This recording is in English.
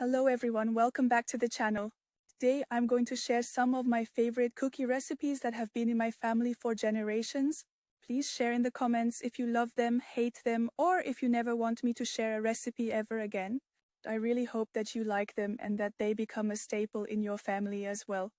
Hello everyone, welcome back to the channel. Today I'm going to share some of my favorite cookie recipes that have been in my family for generations. Please share in the comments if you love them, hate them, or if you never want me to share a recipe ever again. I really hope that you like them and that they become a staple in your family as well.